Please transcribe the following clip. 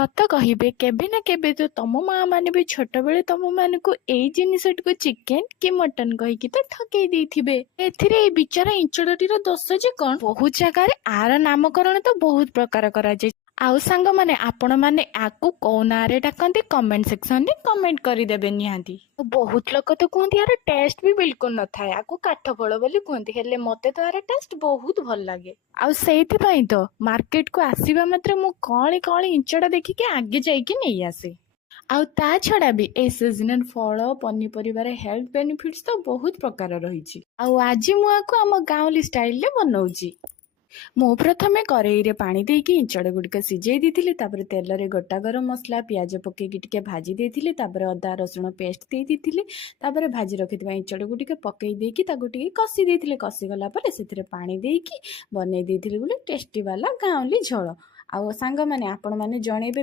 ସତ କହିବେ କେବେ ନା କେବେ ତ ତମ ମା ମାନେ ବି ଛୋଟବେଳେ ତମ ମାନଙ୍କୁ ଏଇ ଜିନିଷଟିକୁ ଚିକେନ କି ମଟନ କହିକି ତ ଠକେଇ ଦେଇଥିବେ। ଏଥିରେ ଏଇ ବିଚାରା ଇଞ୍ଚଡଟିର ଦୋଷ ଯେ କଣ? ବହୁତ ଜାଗାରେ ଆର ନାମକରଣ ତ ବହୁତ ପ୍ରକାର କରାଯାଏ। ଆଉ ସାଙ୍ଗମାନେ ଆପଣ ମାନେ ଆକୁ କୋଉ ନାଁରେ ଡାକନ୍ତି କମେଣ୍ଟ ସେକ୍ସନରେ କମେଣ୍ଟ କରିଦେବେ ନିହାତି। ବହୁତ ଲୋକ ତ କୁହନ୍ତି ୟାର ଟେଷ୍ଟ ବି ବିଲକୁଲ ନଥାଏ, ଆକୁ କାଠ ଫଳ ବୋଲି କୁହନ୍ତି, ହେଲେ ମତେ ତ ୟାର ଟେଷ୍ଟ ବହୁତ ଭଲ ଲାଗେ। ଆଉ ସେଇଥିପାଇଁ ତ ମାର୍କେଟକୁ ଆସିବା ମାତ୍ରେ ମୁଁ କଳି କଳି ଇଞ୍ଚଡା ଦେଖିକି ଆଗେ ଯାଇକି ନେଇ ଆସେ। ଆଉ ତା ଛଡା ବି ଏଇ ସିଜନାଲ ଫଳ ପନିପରିବାରେ ହେଲ୍ଥ ବେନିଫିଟ୍ସ ତ ବହୁତ ପ୍ରକାର ରହିଛି। ଆଉ ଆଜି ମୁଁ ଆକୁ ଆମ ଗାଉଁଲି ଷ୍ଟାଇଲରେ ବନଉଛି। ମୁଁ ପ୍ରଥମେ କରେଇରେ ପାଣି ଦେଇକି ଇଞ୍ଚଡ ଗୁଡ଼ିକ ସିଝେଇ ଦେଇଥିଲି। ତାପରେ ତେଲରେ ଗୋଟା ଗରମ ମସଲା ପିଆଜ ପକେଇକି ଟିକେ ଭାଜି ଦେଇଥିଲି। ତାପରେ ଅଦା ରସୁଣ ପେଷ୍ଟ ଦେଇ ଦେଇଥିଲି। ତାପରେ ଭାଜି ରଖିଥିବା ଇଞ୍ଚଡ ଗୁଡ଼ିକ ପକେଇ ଦେଇକି ତାକୁ ଟିକେ କଷି ଦେଇଥିଲି। କଷିଗଲା ପରେ ସେଥିରେ ପାଣି ଦେଇକି ବନେଇ ଦେଇଥିଲି ଗୋଟେ ଟେଷ୍ଟି ବାଲା ଗାଉଁଲି ଝୋଳ। ଆଉ ସାଙ୍ଗମାନେ ଆପଣମାନେ ଜଣେଇବେ